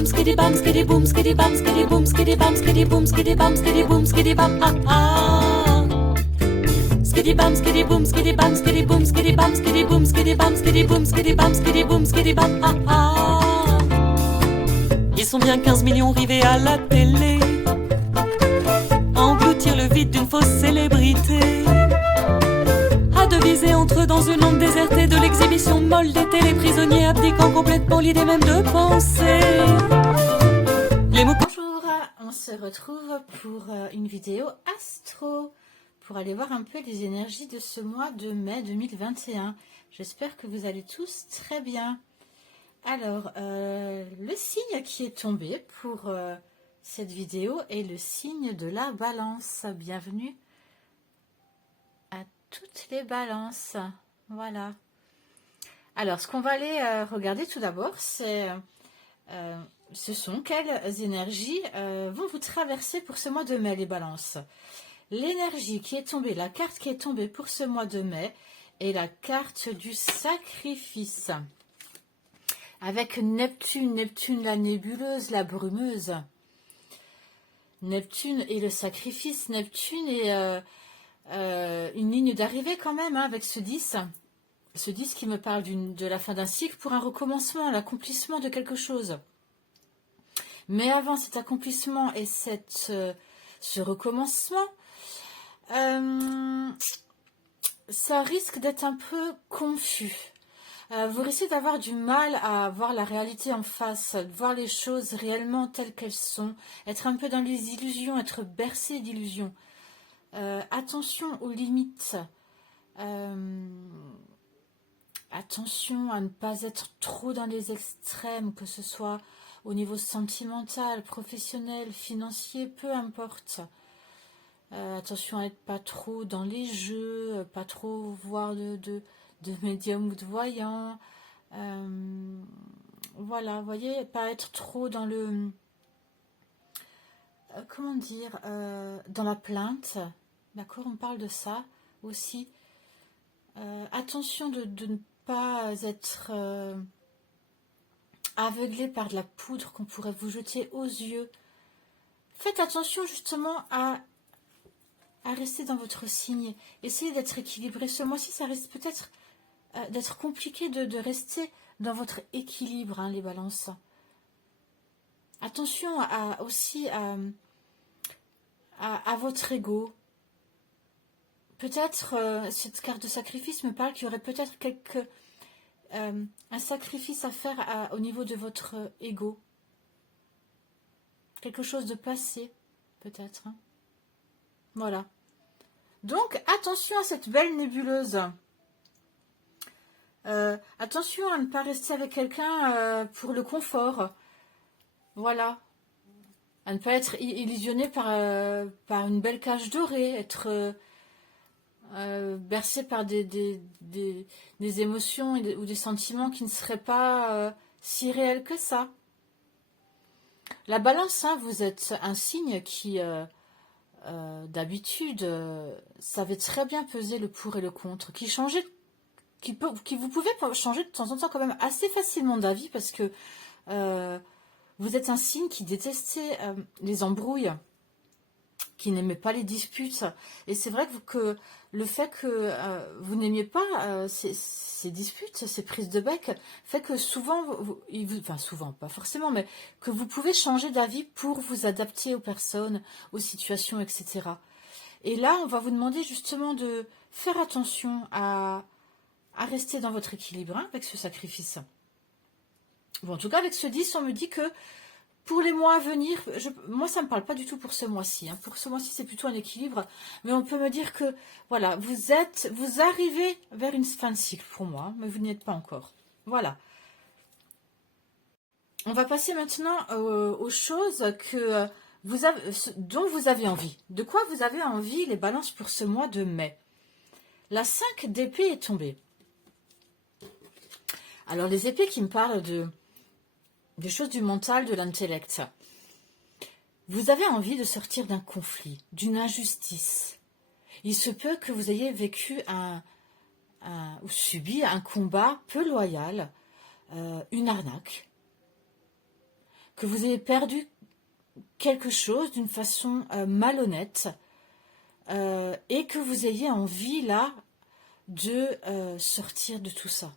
boom, skiddy bam, skiddy boom, skiddy bam, skiddy boom, skiddy bam, skiddy boom, skiddy bam, skiddy boom, skiddy bam, ah ah. Skiddy bam, skiddy boom, skiddy bam, skiddy boom, skiddy bam, skiddy boom, skiddy bam, skiddy boom, skiddy bam, skiddy boom, skiddy bam, ah ah. Ils sont bien 15 millions rivés à la télé, engloutir le vide d'une fausse célébrité, à deviser entre eux dans une onde désertée de l'exhibition molle d'été, les prisonniers abdiquant complètement l'idée même de penser. Les mots... Bonjour, on se retrouve pour une vidéo astro, pour aller voir un peu les énergies de ce mois de mai 2021. J'espère que vous allez tous très bien. Alors, le signe qui est tombé pour cette vidéo est le signe de la balance. Bienvenue à toutes les balances. Voilà. Alors, ce qu'on va aller regarder tout d'abord, c'est ce sont quelles énergies vont vous traverser pour ce mois de mai, les balances. L'énergie qui est tombée, la carte qui est tombée pour ce mois de mai est la carte du sacrifice. Avec Neptune, Neptune la nébuleuse, la brumeuse. Neptune et le sacrifice. Neptune est une ligne d'arrivée quand même, hein, avec ce 10. Ce 10 qui me parle de la fin d'un cycle pour un recommencement, l'accomplissement de quelque chose. Mais avant cet accomplissement et ce recommencement, ça risque d'être un peu confus. Vous risquez d'avoir du mal à voir la réalité en face, voir les choses réellement telles qu'elles sont, être un peu dans les illusions, être bercé d'illusions. Attention aux limites. Attention à ne pas être trop dans les extrêmes, que ce soit au niveau sentimental, professionnel, financier, peu importe. Attention à n'être pas trop dans les jeux, pas trop voir de médium ou de voyant. Voilà, vous voyez, pas être trop dans le... comment dire, dans la plainte. D'accord, on parle de ça aussi. Attention de ne pas être aveuglé par de la poudre qu'on pourrait vous jeter aux yeux. Faites attention justement à rester dans votre signe. Essayez d'être équilibré. Ce mois-ci, ça risque peut-être d'être compliqué de rester dans votre équilibre, hein, les balances. Attention aussi à votre ego. Peut-être, cette carte de sacrifice me parle qu'il y aurait peut-être un sacrifice à faire au niveau de votre ego. Quelque chose de passé, peut-être. Hein. Voilà. Donc, attention à cette belle nébuleuse. Attention à ne pas rester avec quelqu'un pour le confort. Voilà. À ne pas être illusionné par une belle cage dorée. Être bercé par des émotions ou des sentiments qui ne seraient pas si réels que ça. La balance, hein, vous êtes un signe qui... d'habitude, savait très bien peser le pour et le contre, qui vous pouvez changer de temps en temps quand même assez facilement d'avis parce que vous êtes un signe qui détestait les embrouilles, qui n'aimait pas les disputes. Et c'est vrai que le fait que vous n'aimiez pas ces disputes, ces prises de bec, fait que souvent, enfin souvent, pas forcément, mais que vous pouvez changer d'avis pour vous adapter aux personnes, aux situations, etc. Et là, on va vous demander justement de faire attention à rester dans votre équilibre, hein, avec ce sacrifice. Bon, en tout cas, avec ce 10, on me dit que pour les mois à venir, moi ça ne me parle pas du tout pour ce mois-ci. Hein. Pour ce mois-ci, c'est plutôt un équilibre. Mais on peut me dire que voilà, vous arrivez vers une fin de cycle pour moi, hein, mais vous n'y êtes pas encore. Voilà. On va passer maintenant aux choses dont vous avez envie. De quoi vous avez envie, les balances, pour ce mois de mai? La 5 d'épée est tombée. Alors, les épées qui me parlent des choses du mental, de l'intellect. Vous avez envie de sortir d'un conflit, d'une injustice. Il se peut que vous ayez vécu ou subi un combat peu loyal, une arnaque. que vous ayez perdu quelque chose d'une façon malhonnête et que vous ayez envie là de sortir de tout ça.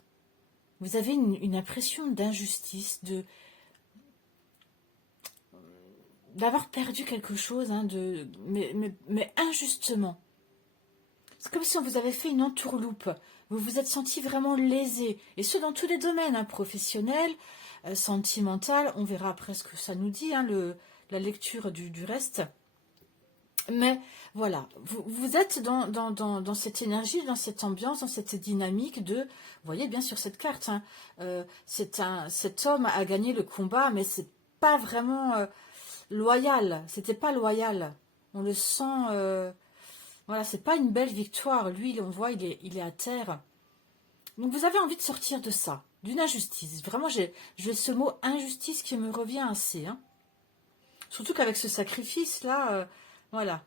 Vous avez une impression d'injustice, d'avoir perdu quelque chose, hein, mais injustement. C'est comme si on vous avait fait une entourloupe. Vous vous êtes senti vraiment lésé. Et ce, dans tous les domaines, hein, professionnel, sentimental. On verra après ce que ça nous dit, hein, la lecture du reste. Mais voilà, vous êtes dans cette énergie, dans cette ambiance, dans cette dynamique de... Vous voyez bien sur cette carte, hein, cet homme a gagné le combat, mais c'est pas vraiment loyal. C'était pas loyal. On le sent... voilà, c'est pas une belle victoire. Lui, on voit, il est à terre. Donc vous avez envie de sortir de ça, d'une injustice. Vraiment, j'ai ce mot injustice qui me revient assez. Hein. Surtout qu'avec ce sacrifice-là, voilà.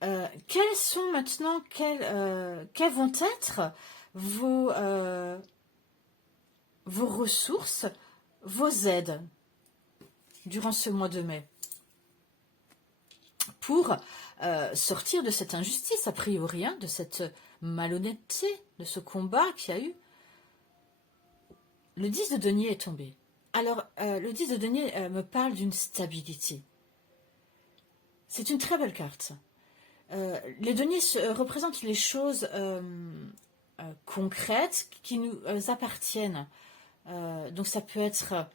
Quelles sont maintenant, quelles vont être vos ressources, vos aides durant ce mois de mai pour sortir de cette injustice, a priori, hein, de cette malhonnêteté, de ce combat qu'il y a eu. Le 10 de denier est tombé. Alors, le 10 de denier me parle d'une stabilité. C'est une très belle carte. Les deniers représentent les choses concrètes qui nous appartiennent. Donc, ça peut être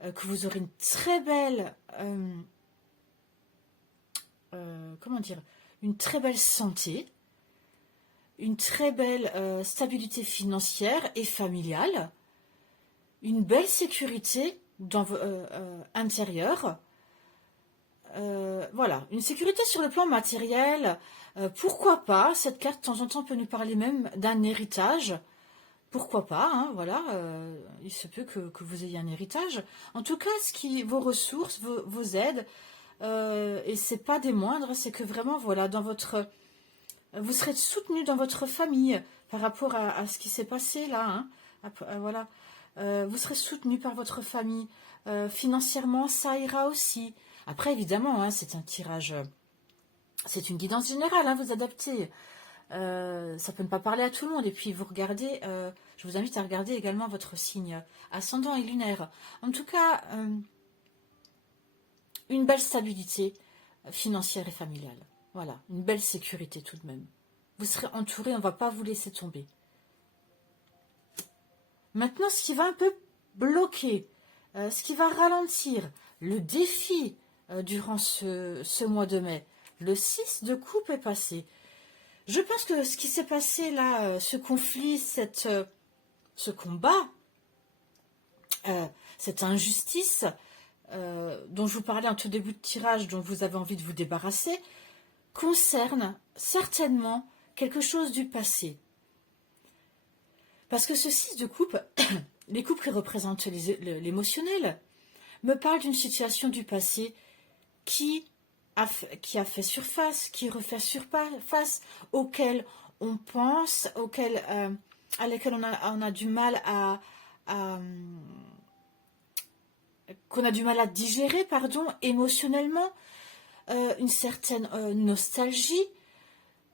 que vous aurez une très belle... comment dire, une très belle santé, une très belle stabilité financière et familiale, une belle sécurité dans intérieure, voilà, une sécurité sur le plan matériel. Pourquoi pas, cette carte de temps en temps peut nous parler même d'un héritage. Pourquoi pas, hein, voilà, il se peut que vous ayez un héritage. En tout cas, vos ressources, vos aides, et c'est pas des moindres, c'est que vraiment, voilà, vous serez soutenu dans votre famille par rapport à ce qui s'est passé là, hein, voilà. Vous serez soutenu par votre famille. Financièrement, ça ira aussi. Après, évidemment, hein, c'est un tirage, c'est une guidance générale, hein, vous adaptez. Ça peut ne pas parler à tout le monde. Et puis, vous regardez, je vous invite à regarder également votre signe ascendant et lunaire. En tout cas, une belle stabilité financière et familiale. Voilà, une belle sécurité tout de même. Vous serez entouré, on ne va pas vous laisser tomber. Maintenant, ce qui va un peu bloquer, ce qui va ralentir le défi durant ce mois de mai, le 6 de coupe est passé. Je pense que ce qui s'est passé là, ce conflit, ce combat, cette injustice dont je vous parlais en tout début de tirage, dont vous avez envie de vous débarrasser, concerne certainement quelque chose du passé. Parce que ce 6 de coupe, les coupes qui représentent l'émotionnel, me parlent d'une situation du passé qui a fait surface, qui refait surface, auquel on pense, à laquelle on a du mal qu'on a du mal à digérer, pardon, émotionnellement, une certaine nostalgie,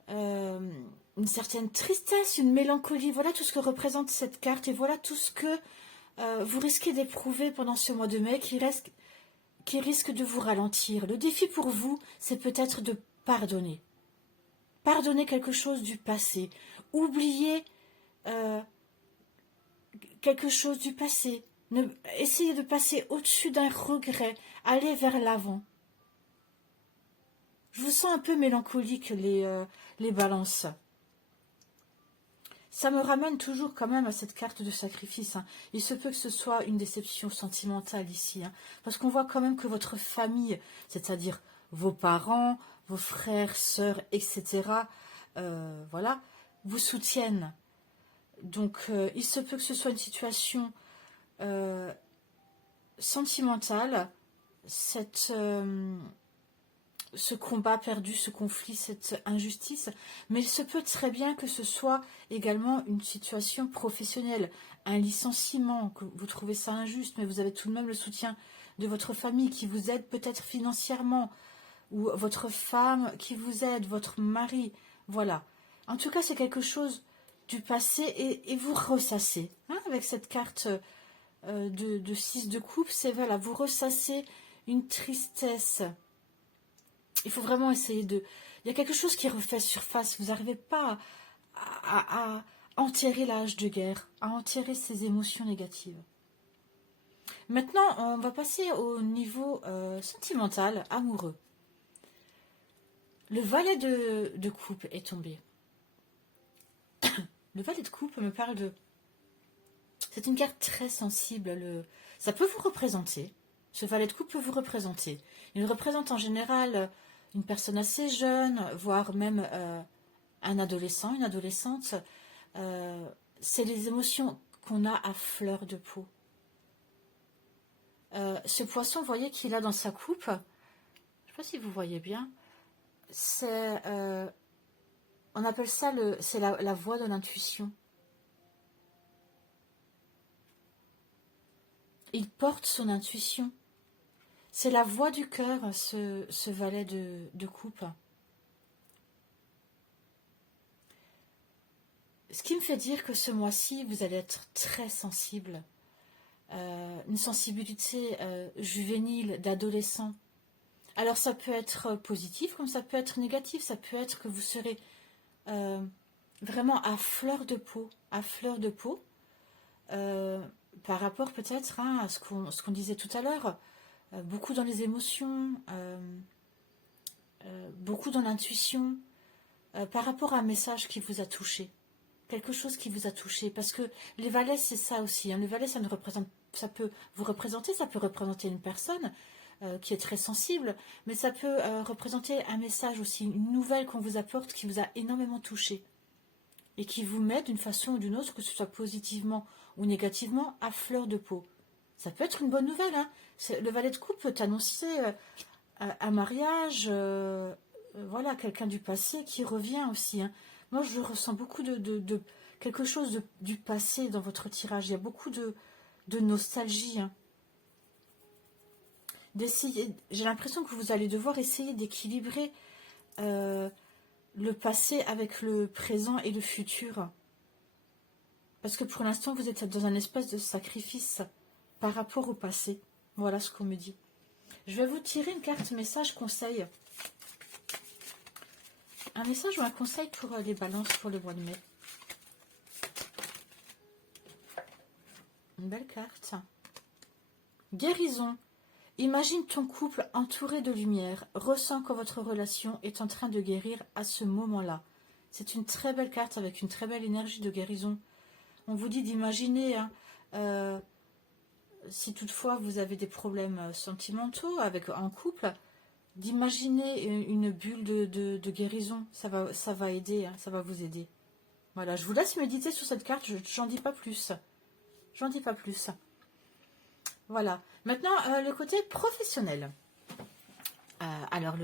une certaine tristesse, une mélancolie. Voilà tout ce que représente cette carte et voilà tout ce que vous risquez d'éprouver pendant ce mois de mai qui risque de vous ralentir. Le défi pour vous, c'est peut-être de pardonner. Pardonner quelque chose du passé. Oublier quelque chose du passé. Essayez de passer au-dessus d'un regret. Aller vers l'avant. Je vous sens un peu mélancolique, les balances. Ça me ramène toujours quand même à cette carte de sacrifice. Hein. Il se peut que ce soit une déception sentimentale ici. Hein, parce qu'on voit quand même que votre famille, c'est-à-dire vos parents, vos frères, sœurs, etc., voilà, vous soutiennent. Donc, il se peut que ce soit une situation sentimentale. ce combat perdu, ce conflit, cette injustice, mais il se peut très bien que ce soit également une situation professionnelle, un licenciement, que vous trouvez ça injuste, mais vous avez tout de même le soutien de votre famille qui vous aide peut-être financièrement, ou votre femme qui vous aide, votre mari, voilà. En tout cas, c'est quelque chose du passé et vous ressassez, hein, avec cette carte de 6 de coupe, c'est voilà, vous ressassez une tristesse. Il faut vraiment essayer de... Il y a quelque chose qui refait surface, vous n'arrivez pas à enterrer l'âge de guerre, à enterrer ces émotions négatives. Maintenant, on va passer au niveau sentimental, amoureux. Le valet de coupe est tombé. Le valet de coupe me parle de... C'est une carte très sensible. Ça peut vous représenter. Ce valet de coupe peut vous représenter. Il représente en général une personne assez jeune, voire même un adolescent, une adolescente. C'est les émotions qu'on a à fleur de peau. Ce poisson, vous voyez qu'il a dans sa coupe, je ne sais pas si vous voyez bien, c'est, on appelle ça c'est la voix de l'intuition. Il porte son intuition. C'est la voix du cœur, ce valet de coupe. Ce qui me fait dire que ce mois-ci, vous allez être très sensible. Une sensibilité juvénile, d'adolescent. Alors ça peut être positif comme ça peut être négatif. Ça peut être que vous serez vraiment à fleur de peau. À fleur de peau. Par rapport peut-être à ce qu'on disait tout à l'heure. Beaucoup dans les émotions. Beaucoup dans l'intuition. Par rapport à un message qui vous a touché. Quelque chose qui vous a touché, parce que les valets c'est ça aussi, hein. Le valet ça peut vous représenter, ça peut représenter une personne qui est très sensible, mais ça peut représenter un message aussi, une nouvelle qu'on vous apporte qui vous a énormément touché et qui vous met d'une façon ou d'une autre, que ce soit positivement ou négativement, à fleur de peau. Ça peut être une bonne nouvelle, hein. Le valet de coupe peut annoncer un mariage, voilà, quelqu'un du passé qui revient aussi, hein. Moi, je ressens beaucoup de quelque chose du passé dans votre tirage. Il y a beaucoup de nostalgie. Hein. J'ai l'impression que vous allez devoir essayer d'équilibrer le passé avec le présent et le futur. Parce que pour l'instant, vous êtes dans un espèce de sacrifice par rapport au passé. Voilà ce qu'on me dit. Je vais vous tirer une carte message conseil. Un message ou un conseil pour les balances pour le mois de mai. Une belle carte. Guérison. Imagine ton couple entouré de lumière. Ressens que votre relation est en train de guérir à ce moment-là. C'est une très belle carte avec une très belle énergie de guérison. On vous dit d'imaginer, hein, si toutefois vous avez des problèmes sentimentaux en couple, d'imaginer une bulle de guérison, ça va aider, hein, ça va vous aider. Voilà, je vous laisse méditer sur cette carte, j'en dis pas plus. J'en dis pas plus. Voilà. Maintenant, le côté professionnel. Alors,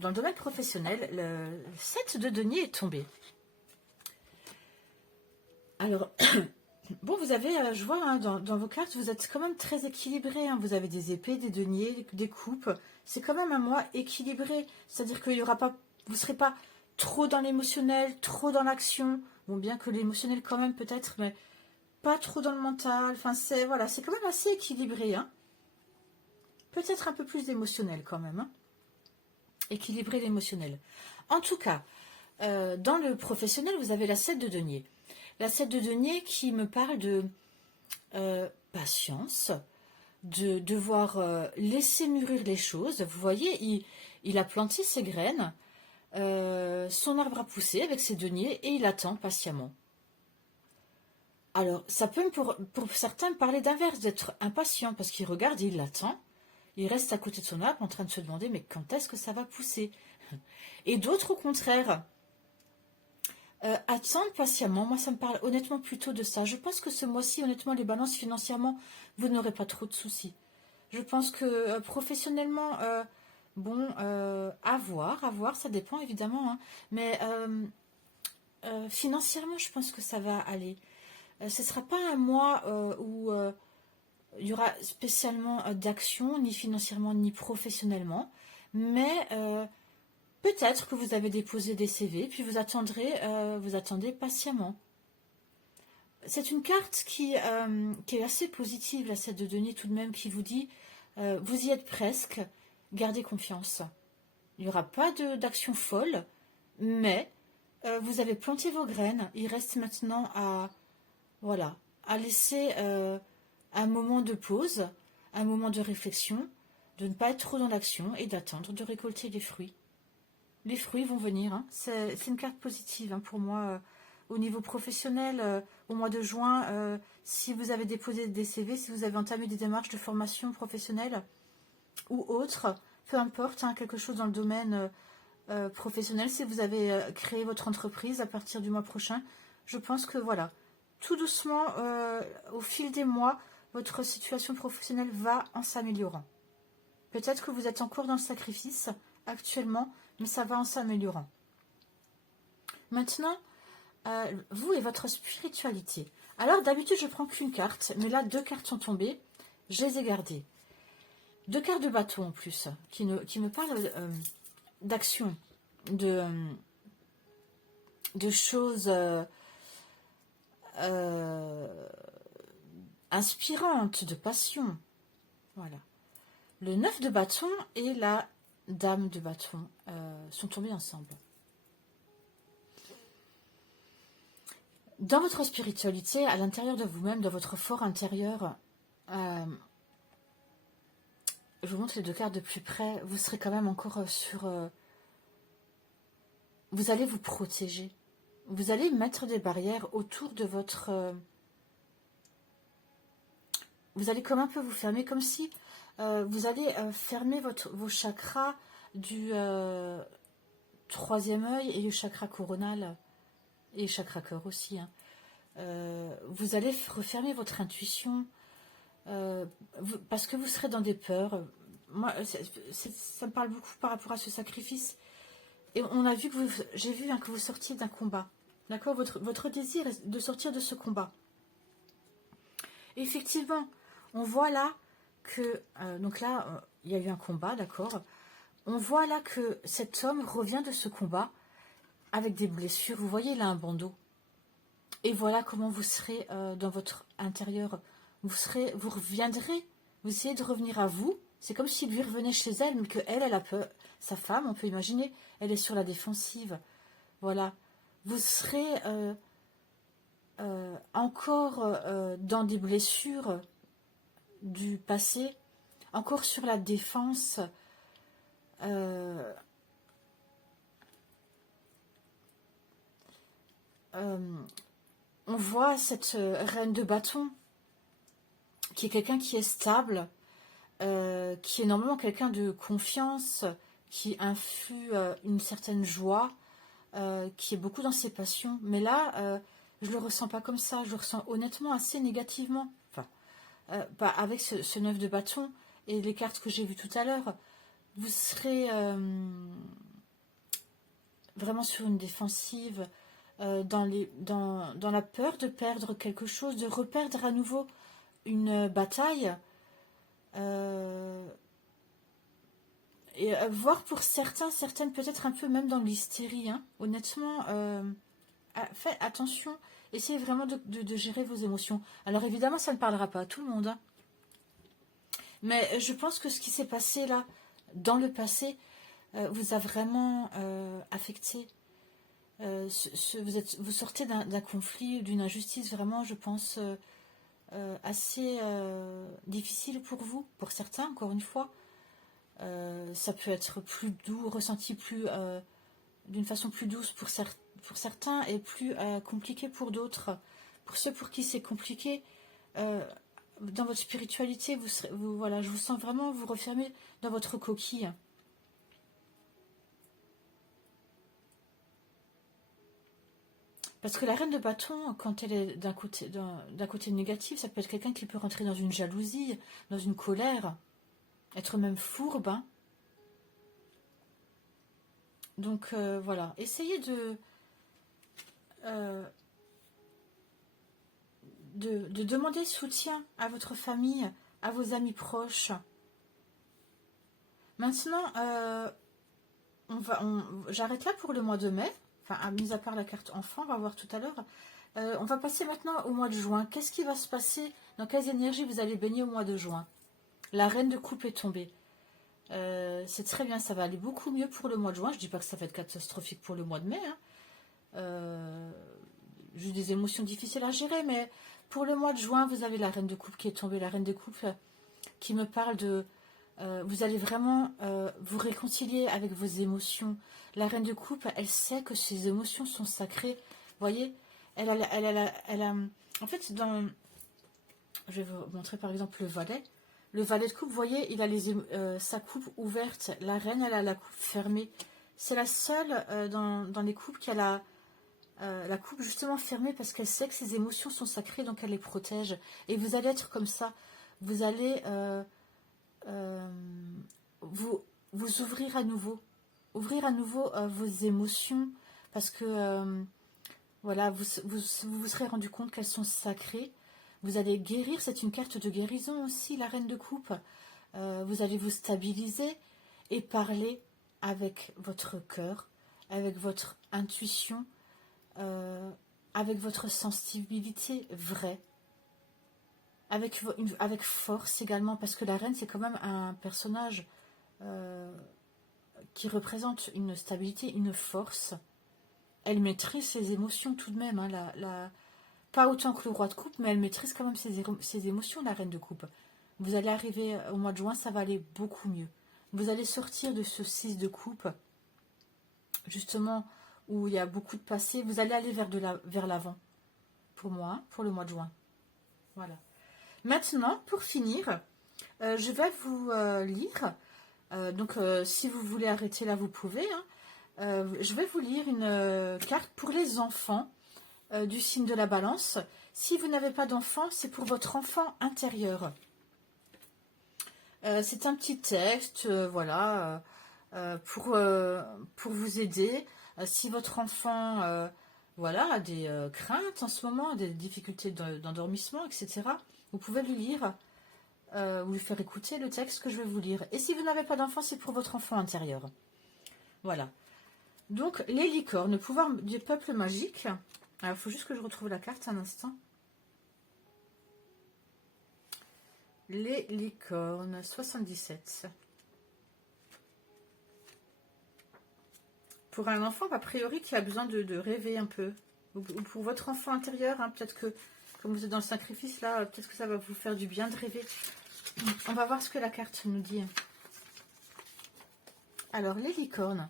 dans le domaine professionnel, le 7 de denier est tombé. Alors, bon, vous avez, je vois, hein, dans vos cartes, vous êtes quand même très équilibré. Hein, vous avez des épées, des deniers, des coupes. C'est quand même un mois équilibré. C'est-à-dire qu'il y aura pas, vous ne serez pas trop dans l'émotionnel, trop dans l'action. Bon, bien que l'émotionnel quand même peut-être, mais pas trop dans le mental. Enfin, c'est voilà, c'est quand même assez équilibré. Hein. Peut-être un peu plus d'émotionnel quand même. Hein. Équilibrer l'émotionnel. En tout cas, dans le professionnel, vous avez la 7 de denier. La 7 de denier qui me parle de patience, de devoir laisser mûrir les choses. Vous voyez, il a planté ses graines, son arbre a poussé avec ses deniers et il attend patiemment. Alors, ça peut pour certains parler d'inverse, d'être impatient parce qu'il regarde et il l'attend. Il reste à côté de son arbre en train de se demander mais quand est-ce que ça va pousser? Et d'autres au contraire attendre patiemment. Moi ça me parle honnêtement plutôt de ça. Je pense que ce mois-ci honnêtement les balances financièrement vous n'aurez pas trop de soucis. Je pense que professionnellement Bon, à voir, ça dépend évidemment, hein. Mais financièrement, je pense que ça va aller. Ce ne sera pas un mois où il y aura spécialement d'action, ni financièrement, ni professionnellement. Mais peut-être que vous avez déposé des CV, puis vous attendez patiemment. C'est une carte qui est assez positive, là, celle de Denis tout de même, qui vous dit vous y êtes presque, gardez confiance. Il n'y aura pas d'action folle, mais vous avez planté vos graines. Il reste maintenant voilà, à laisser un moment de pause, un moment de réflexion, de ne pas être trop dans l'action et d'attendre de récolter les fruits. Les fruits vont venir, hein. C'est une carte positive, hein, pour moi. Au niveau professionnel, au mois de juin, si vous avez déposé des CV, si vous avez entamé des démarches de formation professionnelle ou autre, peu importe, hein, quelque chose dans le domaine professionnel, si vous avez créé votre entreprise à partir du mois prochain, je pense que voilà, tout doucement, au fil des mois, votre situation professionnelle va en s'améliorant. Peut-être que vous êtes encore dans le sacrifice actuellement, mais ça va en s'améliorant. Maintenant, vous et votre spiritualité. Alors d'habitude je prends qu'une carte, mais là 2 cartes sont tombées, je les ai gardées. 2 cartes de bateau en plus, qui me parlent d'action, de choses inspirantes, de passion. Voilà. Le 9 de bâton et la dame de bâton sont tombés ensemble. Dans votre spiritualité, à l'intérieur de vous-même, dans votre fort intérieur, je vous montre les 2 cartes de plus près, vous serez quand même encore sur... vous allez vous protéger. Vous allez mettre des barrières autour de votre... vous allez comme un peu vous fermer, comme si vous allez fermer vos chakras du 3e œil et le chakra coronal. Et chakra cœur aussi, hein. Vous allez refermer votre intuition parce que vous serez dans des peurs. Moi, ça me parle beaucoup par rapport à ce sacrifice. Et on a vu que j'ai vu, hein, que vous sortiez d'un combat. D'accord, votre désir est de sortir de ce combat. Et effectivement, on voit là que donc là, il y a eu un combat, d'accord. On voit là que cet homme revient de ce combat avec des blessures. Vous voyez là un bandeau. Et voilà comment vous serez dans votre intérieur. Vous reviendrez. Vous essayez de revenir à vous. C'est comme si lui revenait chez elle, mais qu'elle a peur. Sa femme, on peut imaginer, elle est sur la défensive. Voilà. Vous serez encore dans des blessures du passé, encore sur la défense. On voit cette reine de bâton qui est quelqu'un qui est stable, qui est normalement quelqu'un de confiance, qui influe une certaine joie, qui est beaucoup dans ses passions. Mais là, je le ressens pas comme ça, je le ressens honnêtement assez négativement. Enfin, avec ce 9 de bâton et les cartes que j'ai vues tout à l'heure, vous serez vraiment sur une défensive, dans la peur de perdre quelque chose, de reperdre à nouveau une bataille, et voire pour certaines peut-être un peu même dans l'hystérie, hein. Honnêtement, faites attention, essayez vraiment de gérer vos émotions. Alors évidemment ça ne parlera pas à tout le monde, hein. Mais je pense que ce qui s'est passé là dans le passé vous a vraiment affecté. Vous sortez d'un conflit, d'une injustice vraiment, je pense, assez difficile pour vous, pour certains, encore une fois. Ça peut être plus doux, ressenti d'une façon plus douce pour certains et plus compliqué pour d'autres. Pour ceux pour qui c'est compliqué, dans votre spiritualité, voilà, je vous sens vraiment vous refermer dans votre coquille. Parce que la reine de bâton, quand elle est d'un côté négatif, ça peut être quelqu'un qui peut rentrer dans une jalousie, dans une colère, être même fourbe, hein. Donc voilà, essayez euh, de demander soutien à votre famille, à vos amis proches. Maintenant, j'arrête là pour le mois de mai. Enfin, mis à part la carte enfant, on va voir tout à l'heure. On va passer maintenant au mois de juin. Qu'est-ce qui va se passer? Dans quelles énergies vous allez baigner au mois de juin? La reine de coupe est tombée. C'est très bien, ça va aller beaucoup mieux pour le mois de juin. Je ne dis pas que ça va être catastrophique pour le mois de mai. Hein. J'ai des émotions difficiles à gérer, mais pour le mois de juin, vous avez la reine de coupe qui est tombée. La reine de coupe qui me parle de... vous allez vraiment vous réconcilier avec vos émotions. La reine de coupe, elle sait que ses émotions sont sacrées. Vous voyez, elle a... En fait, je vais vous montrer par exemple le valet. Le valet de coupe, vous voyez, il a sa coupe ouverte. La reine, elle a la coupe fermée. C'est la seule dans les coupes qui a la coupe justement fermée parce qu'elle sait que ses émotions sont sacrées, donc elle les protège. Et vous allez être comme ça. Vous allez vous ouvrir à nouveau. Ouvrir à nouveau vos émotions parce que voilà, vous serez rendu compte qu'elles sont sacrées. Vous allez guérir, c'est une carte de guérison aussi, la reine de coupe. Vous allez vous stabiliser et parler avec votre cœur, avec votre intuition, avec votre sensibilité vraie, avec force également, parce que la reine, c'est quand même un personnage qui représente une stabilité, une force. Elle maîtrise ses émotions tout de même, hein, pas autant que le roi de coupe, mais elle maîtrise quand même ses émotions, la reine de coupe. Vous allez arriver au mois de juin, ça va aller beaucoup mieux. Vous allez sortir de ce 6 de coupe, justement, où il y a beaucoup de passé. Vous allez aller vers l'avant, pour moi, hein, pour le mois de juin. Voilà. Maintenant, pour finir, je vais vous lire. Donc, si vous voulez arrêter là, vous pouvez. Hein. Je vais vous lire une carte pour les enfants du signe de la balance. Si vous n'avez pas d'enfant, c'est pour votre enfant intérieur. C'est un petit texte, voilà, pour vous aider. Si votre enfant voilà, a des craintes en ce moment, des difficultés d'endormissement, etc., vous pouvez lui lire ou lui faire écouter le texte que je vais vous lire. Et si vous n'avez pas d'enfant, c'est pour votre enfant intérieur. Voilà. Donc, les licornes, pouvoir du peuple magique. Alors, il faut juste que je retrouve la carte un instant. Les licornes, 77. Pour un enfant, a priori, qui a besoin de rêver un peu. Ou pour votre enfant intérieur, hein, peut-être que, comme vous êtes dans le sacrifice, là, peut-être que ça va vous faire du bien de rêver. On va voir ce que la carte nous dit. Alors, les licornes.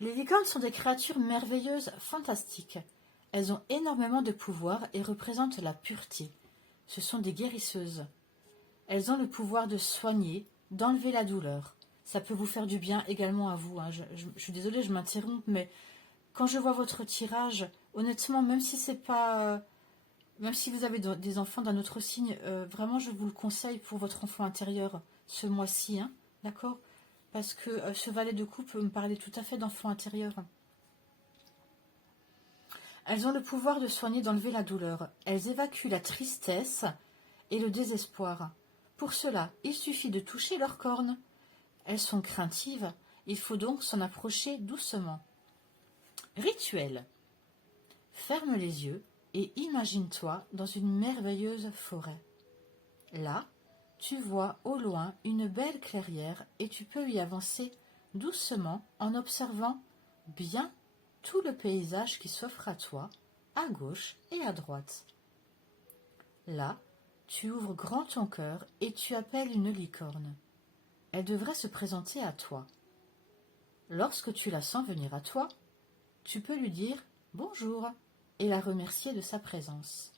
Les licornes sont des créatures merveilleuses, fantastiques. Elles ont énormément de pouvoir et représentent la pureté. Ce sont des guérisseuses. Elles ont le pouvoir de soigner, d'enlever la douleur. Ça peut vous faire du bien également à vous. Hein. Je suis désolée, je m'interromps, mais quand je vois votre tirage, honnêtement, même si c'est pas, même si vous avez des enfants d'un autre signe, vraiment, je vous le conseille pour votre enfant intérieur ce mois-ci, hein, d'accord? Parce que ce valet de coupe me parlait tout à fait d'enfant intérieur. Elles ont le pouvoir de soigner, d'enlever la douleur. Elles évacuent la tristesse et le désespoir. Pour cela, il suffit de toucher leurs cornes. Elles sont craintives, il faut donc s'en approcher doucement. Rituel. Ferme les yeux et imagine-toi dans une merveilleuse forêt. Là, tu vois au loin une belle clairière et tu peux y avancer doucement en observant bien tout le paysage qui s'offre à toi, à gauche et à droite. Là, tu ouvres grand ton cœur et tu appelles une licorne. Elle devrait se présenter à toi. Lorsque tu la sens venir à toi, tu peux lui dire « Bonjour » et la remercier de sa présence.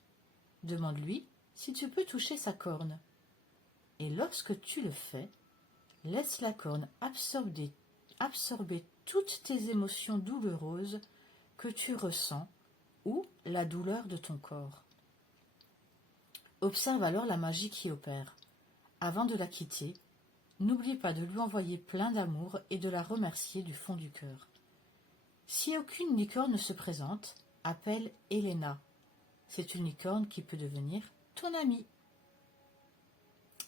Demande-lui si tu peux toucher sa corne. Et lorsque tu le fais, laisse la corne absorber toutes tes émotions douloureuses que tu ressens ou la douleur de ton corps. Observe alors la magie qui opère. Avant de la quitter, n'oublie pas de lui envoyer plein d'amour et de la remercier du fond du cœur. Si aucune licorne ne se présente, appelle Elena. C'est une licorne qui peut devenir ton amie.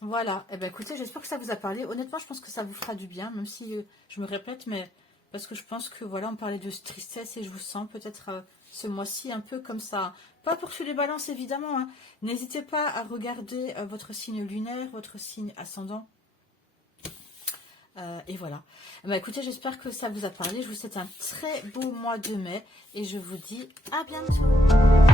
Voilà, eh ben écoutez, j'espère que ça vous a parlé. Honnêtement, je pense que ça vous fera du bien, même si je me répète, mais parce que je pense que voilà, on parlait de tristesse et je vous sens peut-être ce mois-ci un peu comme ça. Pas pour tous les balances évidemment, hein. N'hésitez pas à regarder votre signe lunaire, votre signe ascendant. Et voilà. Eh ben, écoutez, j'espère que ça vous a parlé. Je vous souhaite un très beau mois de mai et je vous dis à bientôt.